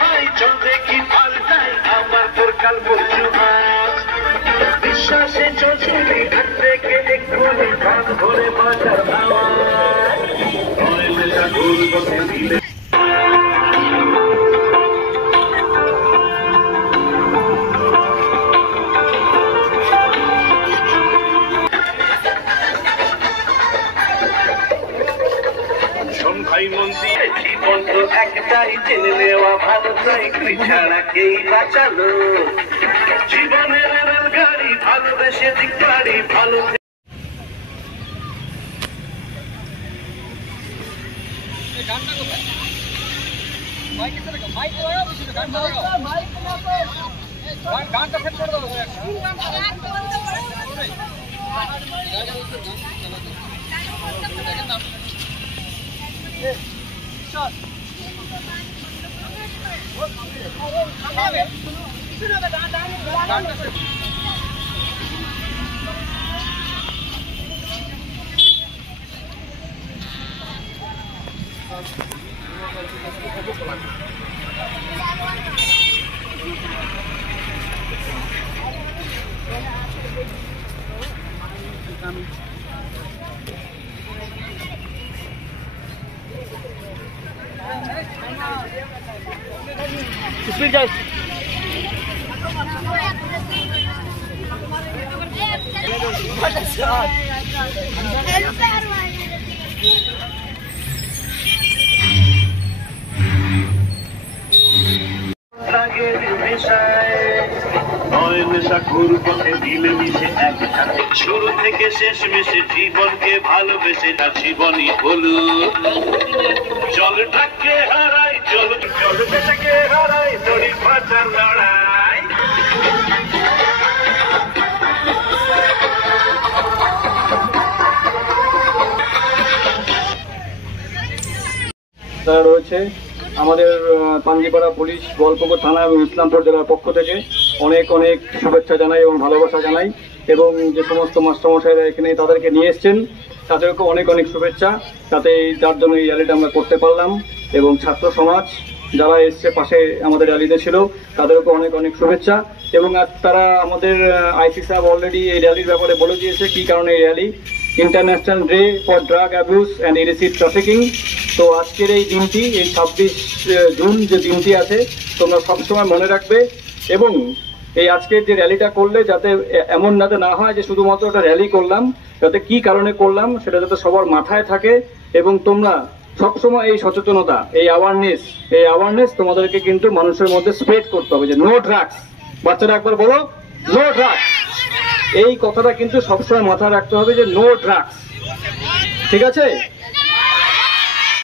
ভাই চল দেখি পাল্টাই আমার তোর কাল পরশু আজ বিশ্বাসে চলছুনি হাত থেকে এক্ষুনি কান ধরে বাজার আওয়াজ ভয় নেশা ঘুর বসে দিলে ভাই মন দিয়ে জীবন তো একটাই জেনে নেওয়া ভালো চাকরি ছাড়া কেই বাঁচালো জীবনের রেলগাড়ি ভালোবেসে দিক গাড়ি ভালো स्पीड जाओ শুরু থেকে শেষ মেশে জীবনকে ভালোবেসে না জীবনই হলুদ জলটাকে হারাই জলটাকে হারাই দড়ি বাঁচার লড়াই রয়েছে আমাদের পাঞ্জিপাড়া পুলিশ গোয়ালপুকুর থানা এবং ইসলামপুর জেলার পক্ষ থেকে অনেক অনেক শুভেচ্ছা জানাই এবং ভালোবাসা জানাই এবং যে সমস্ত মাস্টারমশাইরা এখানে তাদেরকে নিয়ে এসছেন তাদেরকেও অনেক অনেক শুভেচ্ছা তাতে যার জন্য এই র্যালিটা আমরা করতে পারলাম এবং ছাত্র সমাজ যারা এসছে পাশে আমাদের র্যালিতে ছিল তাদেরকেও অনেক অনেক শুভেচ্ছা এবং তারা আমাদের আইসি সাহেব অলরেডি এই র্যালির ব্যাপারে বলে দিয়েছে কী কারণে এই rally international day for drug abuse and illicit trafficking. তো আজকের এই দিনটি এই 26 জুন যে দিনটি আছে তোমরা সবসময় মনে রাখবে এবং এই আজকের যে র্যালিটা করলে যাতে এমন যাতে না হয় যে শুধুমাত্র একটা র্যালি করলাম, যাতে কি কারণে করলাম সেটা যাতে সবার মাথায় থাকে এবং তোমরা সবসময় এই সচেতনতা এই অ্যাওয়ারনেস তোমাদেরকে কিন্তু মানুষের মধ্যে স্প্রেড করতে হবে যে নো ড্রাগস। বাচ্চারা একবার বলো নো ড্রাগস। এই কথাটা কিন্তু সবসময় মাথায় রাখতে হবে যে নো ড্রাগস, ঠিক আছে?